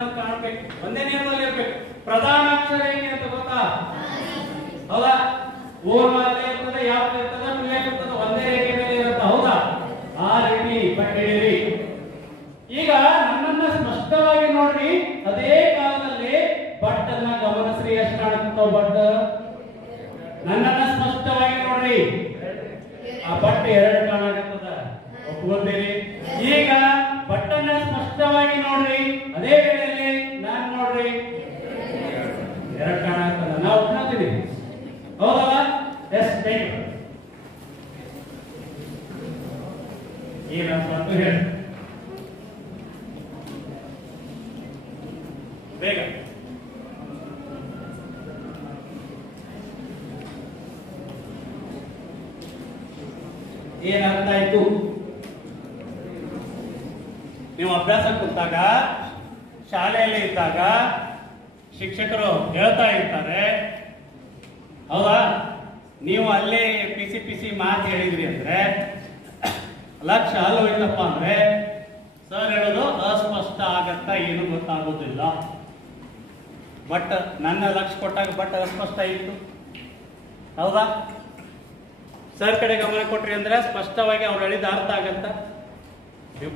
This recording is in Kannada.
ಕಾಣಬೇಕು, ಒಂದೇ ನಿಯಮದಲ್ಲಿ ಇರಬೇಕು. ಪ್ರಧಾನ ಅಕ್ಷರ ಏನಿ ಅಂತ ಗೊತ್ತಾ? ಹೌದಾ? ಊರ್ವಾಲೆ ಇರ್ತದೆ, ಯಾವ ಇರ್ತದೆ, ಪಿಲ್ಲೆ ಇರ್ತದೆ, ಒಂದೇ ರೇಖೆ ಮೇಲೆ ಇರುತ್ತೆ. ಹೌದಾ? ಆ ರೀತಿ ಪಟ್ಟಿರಿ. ಈಗ ನನ್ನನ್ನ ಸ್ಪಷ್ಟವಾಗಿ ನೋಡ್ರಿ. ಅದೇ ಕಾಲದಲ್ಲಿ ಬಟ್ಟನ್ನ ಗಮನಿಸ್ರಿ. ಎಷ್ಟು ಕಾಣುತ್ತೋ ಬಟ್? ನನ್ನನ್ನ ಸ್ಪಷ್ಟವಾಗಿ ನೋಡ್ರಿ. ಆ ಬಟ್ ಎರಡು ಕಾಣಕತ್ತದ, ಒಪ್ಕೊಳ್ತೀರಿ? ಈಗ ಬಟ್ಟನ್ನ ಸ್ಪಷ್ಟವಾಗಿ ನೋಡ್ರಿ. ಅದೇ ವೇಳೆಯಲ್ಲಿ ನಾನ್ ನೋಡ್ರಿ ಎರಡು ಕಾಣಕತ್ತದ. ನಾವು ಒಪ್ಕೊಳ್ತೀವಿ, ಹೌದಲ್ಲ? Yes, thank you. ಏನಂತ ಹೇಳಿ ಬೇಗ. ಏನರ್ಥ ಆಯ್ತು? ನೀವು ಅಭ್ಯಾಸ ಕೂತಾಗ, ಶಾಲೆಯಲ್ಲಿ ಇದ್ದಾಗ ಶಿಕ್ಷಕರು ಹೇಳ್ತಾ ಇರ್ತಾರೆ, ಹೌದಾ? ನೀವು ಅಲ್ಲೇ ಪಿಸಿ ಮಾತು ಹೇಳಿದ್ರಿ ಅಂದ್ರೆ ಲಕ್ಷ್ಯ ಅಲ್ಲೋಯ್ತಪ್ಪ ಅಂದ್ರೆ ಸರ್ ಹೇಳೋದು ಅಸ್ಪಷ್ಟ ಆಗತ್ತ, ಏನು ಗೊತ್ತಾಗೋದಿಲ್ಲ. ಬಟ್ ನನ್ನ ಲಕ್ಷ್ಯ ಕೊಟ್ಟಾಗ ಬಟ್ ಅಸ್ಪಷ್ಟ ಇತ್ತು, ಹೌದಾ? ಸರ್ ಕಡೆ ಗಮನ ಕೊಟ್ರಿ ಅಂದ್ರೆ ಸ್ಪಷ್ಟವಾಗಿ ಅವ್ರು ಹೇಳಿದ ಅರ್ಥ ಆಗತ್ತ.